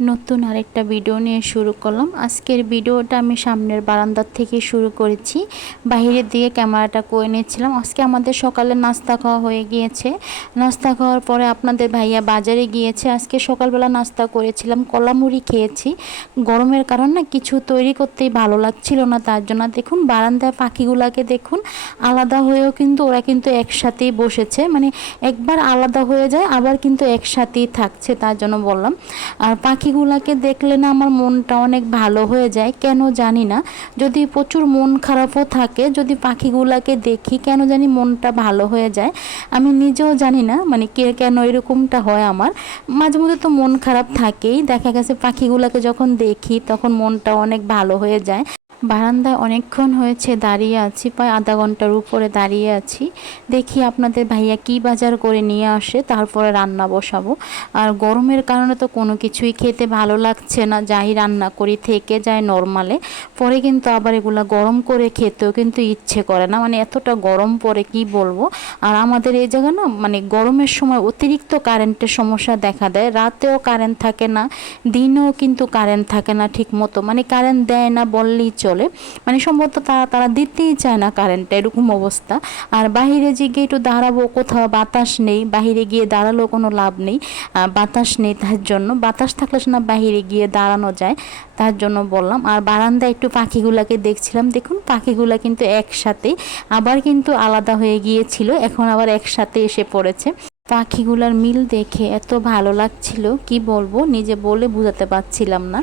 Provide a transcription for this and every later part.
নতুন আরেকটা ভিডিও নিয়ে শুরু করলাম। আজকের ভিডিওটা আমি সামনের বারান্দার থেকে শুরু করেছি। বাইরের দিকে ক্যামেরাটা করে নিয়েছিলাম। আজকে আমাদের সকালে নাস্তা খাওয়া হয়ে গিয়েছে। নাস্তা খাওয়ার পরে আপনাদের ভাইয়া বাজারে গিয়েছে। আজকে সকালবেলা নাস্তা করেছিলাম, কলামুড়ি খেয়েছি। গরমের কারণ না কিছু তৈরি করতেই ভালো লাগছিল না, তার জন্য। দেখুন, বারান্দায় পাখিগুলাকে দেখুন, আলাদা হয়েও কিন্তু ওরা কিন্তু একসাথেই বসেছে। মানে একবার আলাদা হয়ে যায়, আবার কিন্তু একসাথেই থাকছে, তার জন্য বললাম। আর পাখিগুলাকে দেখলে না আমার মনটা অনেক ভালো হয়ে যায়, কেন জানি না। যদি প্রচুর মন খারাপও থাকে, যদি পাখিগুলোকে দেখি, কেন জানি মনটা ভালো হয়ে যায়। আমি নিজেও জানি না মানে কে কেন এরকমটা হয় আমার। মাঝে মধ্যে তো মন খারাপ থাকেই, দেখা গেছে পাখিগুলোকে যখন দেখি, তখন মনটা অনেক ভালো হয়ে যায়। বারান্দায় অনেকক্ষণ হয়েছে, দাঁড়িয়ে আছি, প্রায় আধা ঘণ্টার উপরে দাঁড়িয়ে আছি। দেখি আপনাদের ভাইয়া কি বাজার করে নিয়ে আসে, তারপরে রান্না বসাবো। আর গরমের কারণে তো কোনো কিছুই খেতে ভালো লাগছে না, যাই রান্না করি, থেকে যায় নর্মালে। পরে কিন্তু আবার এগুলো গরম করে খেতেও কিন্তু ইচ্ছে করে না মানে এতটা গরম পরে কি বলব? আর আমাদের এই জায়গা না মানে গরমের সময় অতিরিক্ত কারেন্টের সমস্যা দেখা দেয়। রাতেও কারেন্ট থাকে না, দিনেও কিন্তু কারেন্ট থাকে না ঠিক মতো মানে কারেন্ট দেয় না বললেই চলে। মানে সম্ভবত তারা তারা দিতেই চায় না কারেন্টটা এরকম অবস্থা। আর বাহিরে যে গিয়ে একটু দাঁড়াবো কোথাও বাতাস নেই, বাহিরে গিয়ে দাঁড়ালেও কোনো লাভ নেই। বাতাস নেই তার জন্য। বাতাস থাকলে না বাহিরে গিয়ে দাঁড়ানো যায়, তার জন্য বললাম। আর বারান্দায় একটু পাখিগুলাকে দেখছিলাম। দেখুন, পাখিগুলা কিন্তু একসাথে, আবার কিন্তু আলাদা হয়ে গিয়েছিল, এখন আবার একসাথে এসে পড়েছে। পাখিগুলার মিল দেখে এত ভালো লাগছিল, কি বলব? নিজে বলে বোঝাতে পারছিলাম না।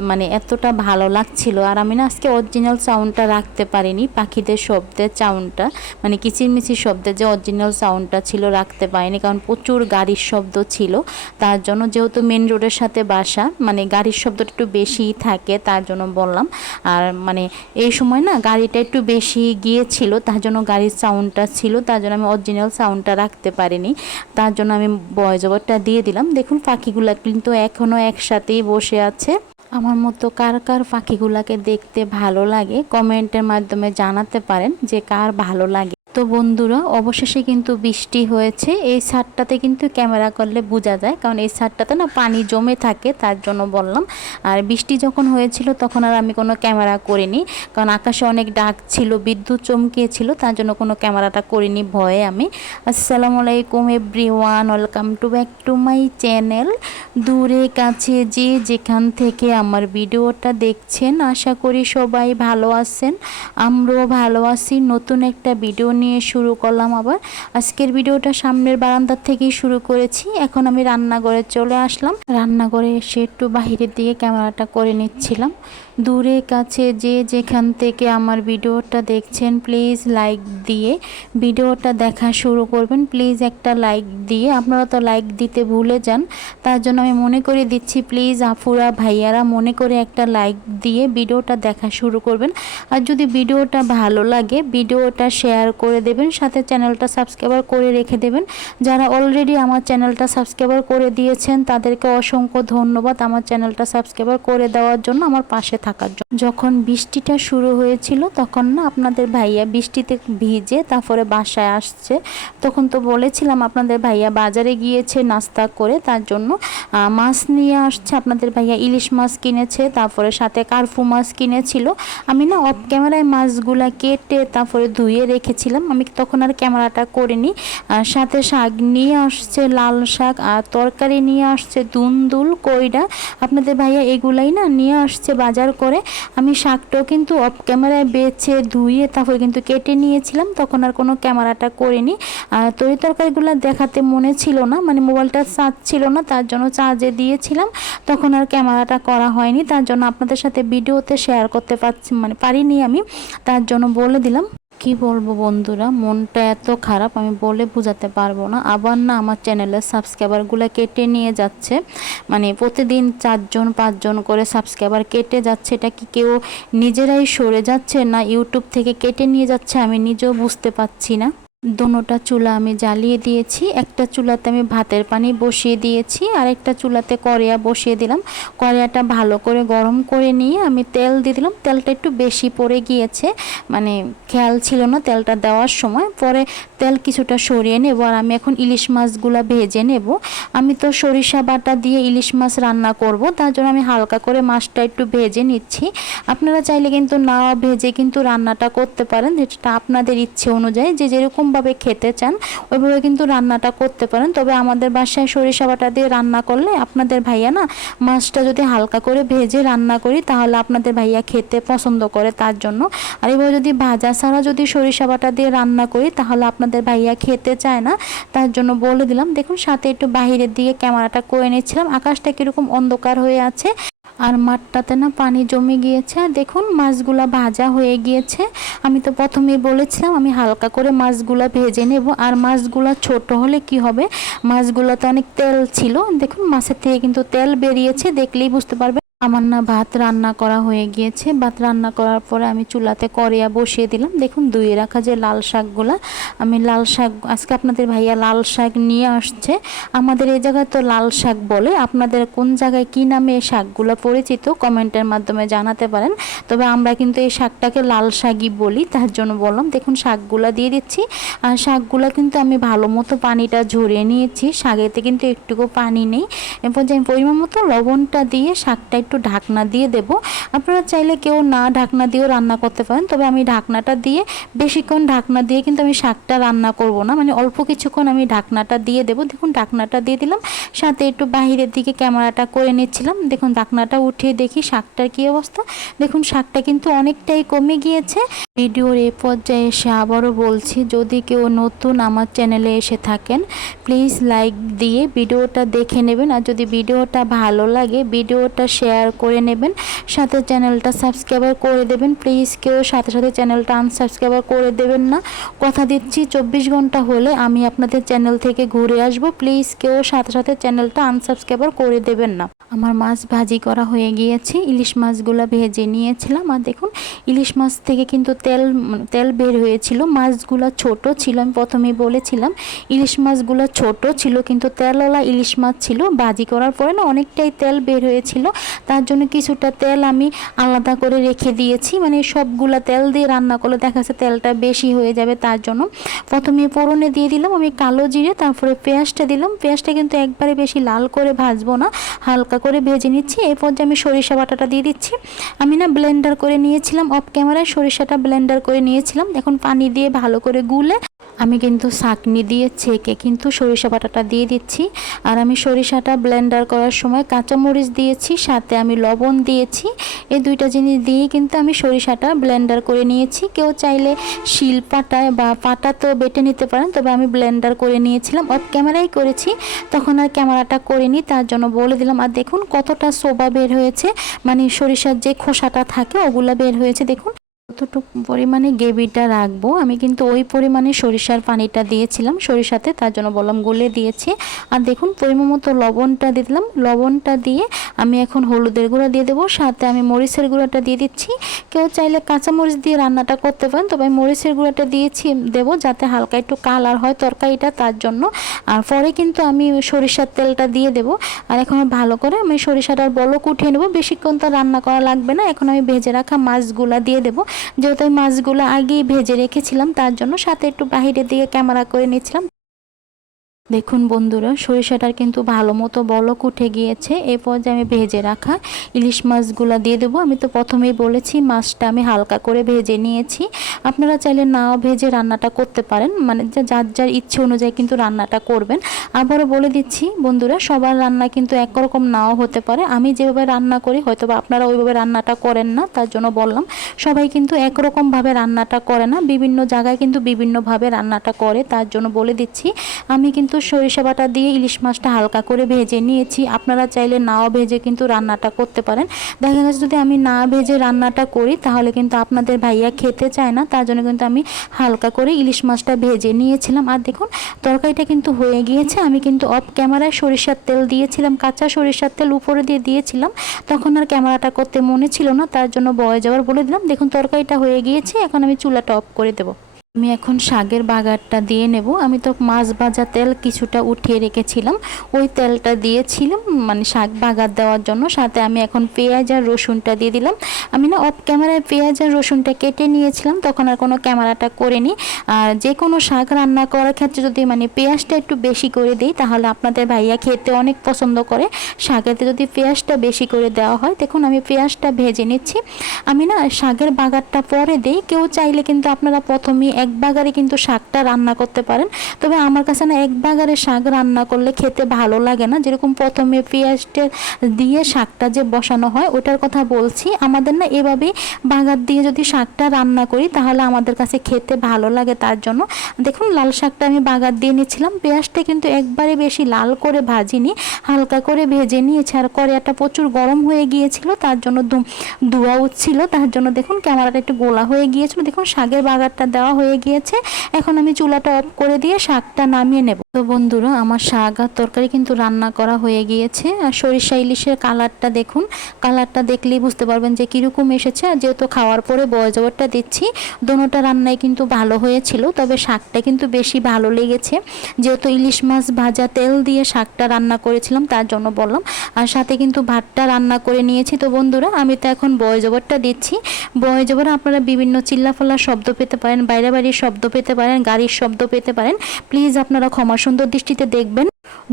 মানে এতটা ভালো লাগছিল। আর আমি না আজকে অরিজিনাল সাউন্ডটা রাখতে পারিনি, পাখিদের শব্দের সাউন্ডটা মানে কিচিরমিচির শব্দের যে অরিজিনাল সাউন্ডটা ছিল, রাখতে পারিনি। কারণ প্রচুর গাড়ির শব্দ ছিল। তার জন্য যেহেতু মেন রোডের সাথে বাসা মানে গাড়ির শব্দটা একটু বেশিই থাকে, তার জন্য বললাম। আর মানে এই সময় না গাড়িটা একটু বেশি গিয়েছিল, তার জন্য গাড়ির সাউন্ডটা ছিল। তার জন্য আমি অরিজিনাল সাউন্ডটা রাখতে পারিনি। তার জন্য আমি বয় জগৎটা দিয়ে দিলাম। দেখুন, পাখিগুলা কিন্তু এখনও একসাথেই বসে আছে। আমার মতো কার কার পাখিগুলাকে দেখতে ভালো লাগে, কমেন্টের মাধ্যমে জানাতে পারেন যে কার ভালো লাগে। তো বন্ধুরা, অবশেষে কিন্তু বৃষ্টি হয়েছে। এই সারটাতে কিন্তু ক্যামেরা করলে বোঝা যায়, কারণ এই সারটাতে না পানি জমে থাকে, তার জন্য বললাম। আর বৃষ্টি যখন হয়েছিল তখন আর আমি কোনো ক্যামেরা করিনি, কারণ আকাশে অনেক ডাক ছিল, বিদ্যুৎ চমকিয়েছিল, তার জন্য কোনো ক্যামেরাটা করিনি ভয়ে আমি। আসসালামু আলাইকুম every one welcome to back to my channel. দূরে কাছে যে যেখান থেকে আমার ভিডিওটা দেখছেন, আশা করি সবাই ভালো আছেন। আমরাও ভালো আছি, নতুন একটা ভিডিও নিয়ে শুরু করলাম আবার। আজকের ভিডিওটা সামনের বারান্দার থেকেই শুরু করেছি। এখন আমি রান্নাঘরে চলে আসলাম। রান্নাঘরে এসে একটু বাহিরের দিকে ক্যামেরাটা করে নিচ্ছিলাম। দূরে কাছে যে যেখান থেকে আমার ভিডিওটা দেখছেন, প্লিজ লাইক দিয়ে ভিডিওটা দেখা শুরু করবেন। প্লিজ একটা লাইক দিয়ে, আপনারা তো লাইক দিতে ভুলে যান। তার জন্য আমি মনে করে দিচ্ছি, প্লিজ আফুরা ভাইয়ারা মনে করে একটা লাইক দিয়ে ভিডিওটা দেখা শুরু করবেন। আর যদি ভিডিওটা ভালো লাগে, ভিডিওটা শেয়ার করে দেবেন, সাথে চ্যানেলটা সাবস্ক্রাইবার করে রেখে দেবেন। যারা অলরেডি আমার চ্যানেলটা সাবস্ক্রাইবার করে দিয়েছেন, তাদেরকে অসংখ্য ধন্যবাদ আমার চ্যানেলটা সাবস্ক্রাইবার করে দেওয়ার জন্য, আমার পাশে থাকার জন্য। যখন বৃষ্টিটা শুরু হয়েছিল, তখন না আপনাদের ভাইয়া বৃষ্টিতে ভিজে তারপরে বাসায় আসছে। তখন তো বলেছিলাম আপনাদের ভাইয়া বাজারে গিয়েছে নাস্তা করে, তার জন্য মাছ নিয়ে আসছে। আপনাদের ভাইয়া ইলিশ মাছ কিনেছে, তারপরে সাথে কার্ফু মাছ কিনেছিল। আমি না অফ ক্যামেরায় মাছগুলা কেটে তারপরে ধুয়ে রেখেছিলাম আমি তখন আর ক্যামেরাটা করিনি। সাথে শাক নিয়ে আসছে, লাল শাক আর তরকারি নিয়ে আসছে, দুন্দুল কইডা আপনাদের ভাইয়া এগুলাই না নিয়ে আসছে বাজার করে। আমি শাকটাও কিন্তু অফ ক্যামেরায় বেছে ধুয়ে তারপরে কিন্তু কেটে নিয়েছিলাম। তখন আর কোনো ক্যামেরাটা করিনি। আর তরি তরকারিগুলো দেখাতে মনে ছিল না মানে মোবাইলটা চার্জ ছিল না, তার জন্য চার্জে দিয়েছিলাম। তখন আর ক্যামেরাটা করা হয়নি, তার জন্য আপনাদের সাথে ভিডিওতে শেয়ার করতে পারছি মানে পারিনি আমি, তার জন্য বলে দিলাম। কি বলব বন্ধুরা? মনটা এত খারাপ, আমি বলে বোঝাতে পারব না। আবার না আমার চ্যানেলের সাবস্ক্রাইবারগুলো কেটে নিয়ে যাচ্ছে। মানে প্রতিদিন চারজন, পাঁচজন করে সাবস্ক্রাইবার কেটে যাচ্ছে। এটা কি কেউ নিজেরাই সরে যাচ্ছে না ইউটিউব থেকে কেটে নিয়ে যাচ্ছে? আমি নিজেও বুঝতে পারছি না। দোনোটা চুলা আমি জ্বালিয়ে দিয়েছি। একটা চুলাতে আমি ভাতের পানি বসিয়ে দিয়েছি আর একটা চুলাতে কড়িয়া বসিয়ে দিলাম। কড়িয়াটা ভালো করে গরম করে নিয়ে আমি তেল দিয়ে দিলাম। তেলটা একটু বেশি পড়ে গিয়েছে মানে খেয়াল ছিল না তেলটা দেওয়ার সময়। পরে তেল কিছুটা সরিয়ে নেব আর আমি এখন ইলিশ মাছগুলো ভেজে নেব। আমি তো সরিষা বাটা দিয়ে ইলিশ মাছ রান্না করব, তার জন্য আমি হালকা করে মাছটা একটু ভেজে নিচ্ছি। আপনারা চাইলে কিন্তু না ভেজে কিন্তু রান্নাটা করতে পারেন। যেটা আপনাদের ইচ্ছে অনুযায়ী যে যেরকমভাবে খেতে চান, ওইভাবে কিন্তু রান্নাটা করতে পারেন। তবে আমাদের বাসায় সরিষা বাটা দিয়ে রান্না করলে আপনাদের ভাইয়া না মাছটা যদি হালকা করে ভেজে রান্না করি, তাহলে আপনাদের ভাইয়া খেতে পছন্দ করে তার জন্য। আর এভাবে যদি ভাজা ছাড়া যদি সরিষা বাটা দিয়ে রান্না করি, তাহলে আপনাদের ভাইয়া খেতে চায় না। তার জন্য বলে দিলাম, দেখুন সাথে একটু বাহিরের দিকে ক্যামেরাটা করে নিচ্ছিলাম। আকাশটা কীরকম অন্ধকার হয়ে আছে। আর মাঠটাতে না পানি জমে গিয়েছে। আর দেখুন, মাছগুলা ভাজা হয়ে গিয়েছে। আমি তো প্রথমেই বলেছিলাম, আমি হালকা করে মাছগুলা ভেজে নেব। আর মাছগুলা ছোট হলে কি হবে? মাছগুলোতে অনেক তেল ছিল। দেখুন, মাছের থেকে কিন্তু তেল বেরিয়েছে, দেখলেই বুঝতে পারবে আমার না ভাত রান্না করা হয়ে গিয়েছে। ভাত রান্না করার পরে আমি চুলাতে করিয়া বসিয়ে দিলাম। দেখুন, ধুয়ে রাখা যে লাল শাকগুলা, আমি লাল শাক, আজকে আপনাদের ভাইয়া লাল শাক নিয়ে আসছে। আমাদের এই জায়গায় তো লাল শাক বলে, আপনাদের কোন জায়গায় কি নামে এই শাকগুলো পরিচিত কমেন্টের মাধ্যমে জানাতে পারেন। তবে আমরা কিন্তু এই শাকটাকে লাল শাকই বলি, তার জন্য বললাম, দেখুন, শাকগুলা দিয়ে দিচ্ছি। আর শাকগুলো কিন্তু আমি ভালো মতো পানিটা ঝরিয়ে নিয়েছি। শাকেতে কিন্তু একটুকু পানি নেই। এরপর যে পরিমাণ মতো লবণটা দিয়ে শাকটা একটু ঢাকনা দিয়ে দেব। আপনারা চাইলে কেউ না ঢাকনা দিয়েও রান্না করতে পারেন, তবে আমি ঢাকনাটা দিয়ে বেশিক্ষণ ঢাকনা দিয়ে কিন্তু আমি শাকটা রান্না করব না মানে অল্প কিছুক্ষণ আমি ঢাকনাটা দিয়ে দেব। দেখুন, ঢাকনাটা দিয়ে দিলাম, সাথে একটু বাহিরের দিকে ক্যামেরাটা করে নিচ্ছিলাম। দেখুন, ঢাকনাটা উঠিয়ে দেখি শাকটার কী অবস্থা। দেখুন, শাকটা কিন্তু অনেকটাই কমে গিয়েছে। ভিডিওর এ পর্যায়ে এসে আবারও বলছি, যদি কেউ নতুন আমার চ্যানেলে এসে থাকেন, প্লিজ লাইক দিয়ে ভিডিওটা দেখে নেবেন। আর যদি ভিডিওটা ভালো লাগে, ভিডিওটা শেয়ার করে নেবেন। সাথে চ্যানেলটা সাবস্ক্রাইবার করে দেবেন। প্লিজ কেউ সাথে সাথে চ্যানেলটা আনসাবস্ক্রাইবার করে দেবেন না। কথা দিচ্ছি, চব্বিশ ঘণ্টা হলে আমি আপনাদের চ্যানেল থেকে ঘুরে আসব। প্লিজ কেউ সাথে সাথে চ্যানেলটা আনসাবস্ক্রাইবার করে দেবেন না। আমার মাছ ভাজি করা হয়ে গিয়েছে। ইলিশ মাছগুলো ভেজে নিয়েছিলাম। আর দেখুন, ইলিশ মাছ থেকে কিন্তু তেল তেল বের হয়েছিল। মাছগুলো ছোট ছিল, আমি প্রথমেই বলেছিলাম। ইলিশ মাছগুলো ছোট ছিল, কিন্তু তেলওয়ালা ইলিশ মাছ ছিল। ভাজি করার পরে না অনেকটাই তেল বের হয়েছিল। তার জন্য কিছুটা তেল আমি আলাদা করে রেখে দিয়েছি। মানে সবগুলা তেল দিয়ে রান্না করলে দেখা যাচ্ছে তেলটা বেশি হয়ে যাবে তার জন্য। প্রথমে ফোড়নে দিয়ে দিলাম আমি কালো জিরে, তারপরে পেঁয়াজটা দিলাম। পেঁয়াজটা কিন্তু একবারে বেশি লাল করে ভাজবো না, হালকা করে ভেজে নিচ্ছি। এরপর যে আমি সরিষা বাটাটা দিয়ে দিচ্ছি। আমি না ব্লেন্ডার করে নিয়েছিলাম অফ ক্যামেরায় সরিষাটা ব্লেন্ডার করে নিয়েছিলাম। এখন পানি দিয়ে ভালো করে গুলে আমি কিন্তু শাকনি দিয়ে ছেঁকে কিন্তু সরিষা বাটাটা দিয়ে দিচ্ছি। আর আমি সরিষাটা ব্লেন্ডার করার সময় কাঁচামরিচ দিয়েছি, সাথে আমি লবণ দিয়েছি। এই দুইটা জিনিস দিয়ে কিন্তু আমি সরিষাটা ব্লেন্ডার করে নিয়েছি। কেউ চাইলে শিল পাটায় বা পাটা তো বেটে নিতে পারেন, তবে আমি ব্লেন্ডার করে নিয়েছিলাম। অফ ক্যামেরাই করেছি, তখন আর ক্যামেরাটা করিনি, তার জন্য বলে দিলাম। আর দেখুন কতটা সোবা বের হয়েছে মানে সরিষার যে খোসাটা থাকে, ওগুলো বের হয়েছে, দেখুন। কতটুকু পরিমাণে গ্রেভিটা রাখব, আমি কিন্তু ওই পরিমাণে সরিষার পানিটা দিয়েছিলাম, সরিষাতে তার জন্য বললাম গলে দিয়েছি। আর দেখুন, পরিমাণ মতো লবণটা দিলাম। লবণটা দিয়ে আমি এখন হলুদের গুঁড়া দিয়ে দেবো, সাথে আমি মরিচের গুঁড়াটা দিয়ে দিচ্ছি। কেউ চাইলে কাঁচা মরিচ দিয়ে রান্নাটা করতে পারেন, তবে মরিচের গুঁড়াটা দিয়েছি, দেবো যাতে হালকা একটু কালার হয় তরকারিটা তার জন্য। আর পরে কিন্তু আমি সরিষার তেলটা দিয়ে দেবো। আর এখন ভালো করে আমি সরিষাটার বলক উঠিয়ে নেব। বেশিক্ষণ তো রান্না করা লাগবে না, এখন আমি ভেজে রাখা মাছগুলা দিয়ে দেবো। যেহেতু মাছগুলো আগেই ভেজে রেখেছিলাম তার জন্য সাথে একটু বাহিরের দিকে ক্যামেরা করে নিচ্ছিলাম। দেখুন বন্ধুরা, সরিষাটার কিন্তু ভালো মতো বলক উঠে গিয়েছে। এই পর্যায়ে আমি ভেজে রাখা ইলিশ মাছগুলো দিয়ে দেবো। আমি তো প্রথমেই বলেছি, মাছটা আমি হালকা করে ভেজে নিয়েছি। আপনারা চাইলে নাও ভেজে রান্নাটা করতে পারেন। মানে যার যার ইচ্ছে অনুযায়ী কিন্তু রান্নাটা করবেন। আবারও বলে দিচ্ছি, বন্ধুরা, সবার রান্না কিন্তু একরকম নাও হতে পারে। আমি যেভাবে রান্না করি হয়তো বা আপনারা ওইভাবে রান্নাটা করেন না, তার জন্য বললাম। সবাই কিন্তু একরকমভাবে রান্নাটা করে না। বিভিন্ন জায়গায় কিন্তু বিভিন্নভাবে রান্নাটা করে, তার জন্য বলে দিচ্ছি। আমি কিন্তু কিন্তু সরিষা বাটা দিয়ে ইলিশ মাছটা হালকা করে ভেজে নিয়েছি। আপনারা চাইলে নাও ভেজে কিন্তু রান্নাটা করতে পারেন। দেখা গেছে যদি আমি না ভেজে রান্নাটা করি, তাহলে কিন্তু আপনাদের ভাইয়া খেতে চায় না। তার জন্য কিন্তু আমি হালকা করে ইলিশ মাছটা ভেজে নিয়েছিলাম। আর দেখুন, তরকারিটা কিন্তু হয়ে গিয়েছে। আমি কিন্তু অফ ক্যামেরায় সরিষার তেল দিয়েছিলাম, কাঁচা সরিষার তেল উপরে দিয়ে দিয়েছিলাম। তখন আর ক্যামেরাটা করতে মনে ছিল না, তার জন্য বয়ে যাওয়ার বলে দিলাম। দেখুন, তরকারিটা হয়ে গিয়েছে। এখন আমি চুলাটা অফ করে দেবো। আমি এখন শাকের বাগারটা দিয়ে নেব। আমি তো মাছ ভাজা তেল কিছুটা উঠিয়ে রেখেছিলাম। ওই তেলটা দিয়েছিলাম মানে শাক বাগার দেওয়ার জন্য। সাথে আমি এখন পেঁয়াজ আর রসুনটা দিয়ে দিলাম। আমি না অফ ক্যামেরায় পেঁয়াজ আর রসুনটা কেটে নিয়েছিলাম, তখন আর কোনো ক্যামেরাটা করিনি। আর যে কোনো শাক রান্না করার ক্ষেত্রে যদি মানে পেঁয়াজটা একটু বেশি করে দিই, তাহলে আপনাদের ভাইয়া খেতে অনেক পছন্দ করে। শাকেতে যদি পেঁয়াজটা বেশি করে দেওয়া হয়, দেখুন আমি পেঁয়াজটা ভেজে নিচ্ছি। আমি না শাকের বাগারটা পরে দিই। কেউ চাইলে কিন্তু আপনারা প্রথমেই এক বাগারে কিন্তু শাকটা রান্না করতে পারেন। তবে আমার কাছে না এক বাগারে শাক রান্না করলে খেতে ভালো লাগে না। যেরকম প্রথমে পেঁয়াজটা দিয়ে শাকটা যে বসানো হয়, ওটার কথা বলছি। আমাদের না এভাবেই বাগার দিয়ে যদি শাকটা রান্না করি, তাহলে আমাদের কাছে খেতে ভালো লাগে তার জন্য। দেখুন, লাল শাকটা আমি বাগার দিয়ে নিয়েছিলাম। পেঁয়াজটা কিন্তু একবারে বেশি লাল করে ভাজিনি, হালকা করে ভেজে নিয়েছি। আর কড়াইটা প্রচুর গরম হয়ে গিয়েছিল, তার জন্য ধোঁয়া উঠছিল তার জন্য দেখুন, ক্যামেরাটা একটু গোলা হয়ে গিয়েছিল। দেখুন, শাকের বাগারটা দেওয়া হয়ে গিয়েছে। এখন আমি চুলাটা অফ করে দিয়ে শাকটা নামিয়ে নেব। তো বন্ধুরা, আমার শাক আর তরকারি কিন্তু রান্না করা হয়ে গিয়েছে। আর সরিষা ইলিশের কালারটা দেখুন। কালারটা দেখলেই বুঝতে পারবেন যে কীরকম এসেছে। আর যেহেতু খাওয়ার পরে বয়জবরটা দিচ্ছি, দোনোটা রান্নায় কিন্তু ভালো হয়েছিল, তবে শাকটা কিন্তু বেশি ভালো লেগেছে। যেহেতু ইলিশ মাছ ভাজা তেল দিয়ে শাকটা রান্না করেছিলাম, তার জন্য বললাম। আর সাথে কিন্তু ভাতটা রান্না করে নিয়েছি। তো বন্ধুরা, আমি তো এখন বয়জবরটা দিচ্ছি। বয়জবর আপনারা বিভিন্ন চিল্লাফাল্লা শব্দ পেতে পারেন বাইরে বাড়ির শব্দ পেতে পারেন, গাড়ির শব্দ পেতে পারেন। প্লিজ আপনারা ক্ষমা সুন্দর দৃষ্টিতে দেখবেন।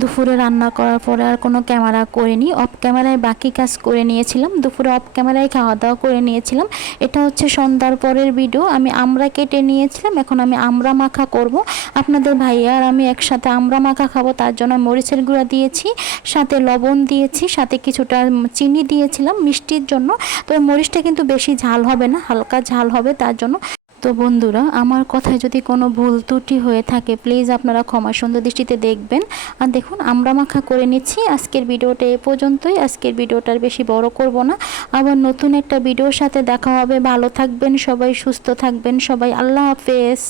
দুপুরে রান্না করার পরে আর কোনো ক্যামেরা করিনি অফ ক্যামেরায় বাকি কাজ করে নিয়েছিলাম। দুপুরে অফ ক্যামেরায় খাওয়া দাওয়া করে নিয়েছিলাম। এটা হচ্ছে সন্ধ্যার পরের ভিডিও আমি আমরা কেটে নিয়েছিলাম। এখন আমি আমরা মাখা করব। আপনাদের ভাইয়া আর আমি একসাথে আমরা মাখা খাব। তার জন্য মরিচের গুঁড়া দিয়েছি, সাথে লবণ দিয়েছি, সাথে কিছুটা চিনি দিয়েছিলাম মিষ্টির জন্য। তো মরিচটা কিন্তু বেশি ঝাল হবে না, হালকা ঝাল হবে তার জন্য। তো বন্ধুরা, আমার কথায় যদি কোনো ভুল ত্রুটি হয়ে থাকে প্লিজ আপনারা ক্ষমা সুন্দর দৃষ্টিতে দেখবেন। আর দেখুন, আমরা মাখা করে নিচ্ছি। আজকের ভিডিওটা এ পর্যন্তই। আজকের ভিডিওটার বেশি বড় করব না। আবার নতুন একটা ভিডিওর সাথে দেখা হবে। ভালো থাকবেন সবাই, সুস্থ থাকবেন সবাই। আল্লাহ হাফেজ।